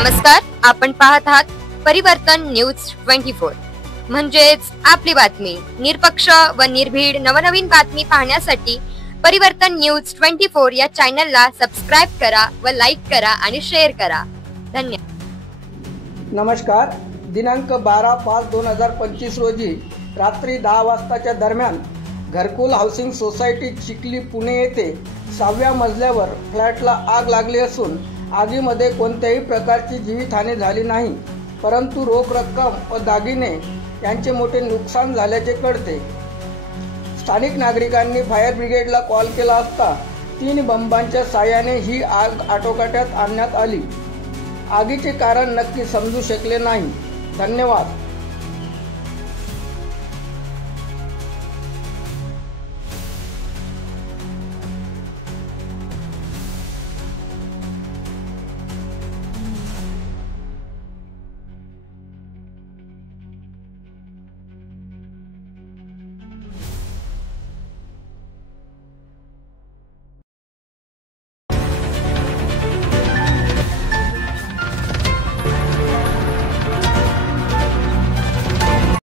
नमस्कार, आपण पाहत आहात परिवर्तन न्यूज 24 म्हणजेच आपली बातमी। निरपक्ष व निर्भीड नवनवीन बातमी पाहण्यासाठी परिवर्तन न्यूज 24 या चॅनलला सबस्क्राइब करा व लाईक करा आणि शेअर करा। धन्यवाद। नमस्कार। दिनांक 12/5/2025 रोजी रात्री 10 वाजताच्या दरम्यान घरकुल हाऊसिंग सोसायटी चिखली पुणे येथे 6व्या मजल्यावर फ्लॅटला आग लागली असून आगीमध्ये कोणत्याही प्रकारची जीवितहानी झाली नाही, परंतु रोख रक्कम व दागिने यांचे मोठे नुकसान झाल्याचे कळते। स्थानिक नागरिकांनी फायर ब्रिगेडला कॉल केला असता 3 बंबांच्या साहाय्याने ही आग आटोक्यात आणण्यात आली। आगीचे कारण नक्की समजू शकले नाही। धन्यवाद।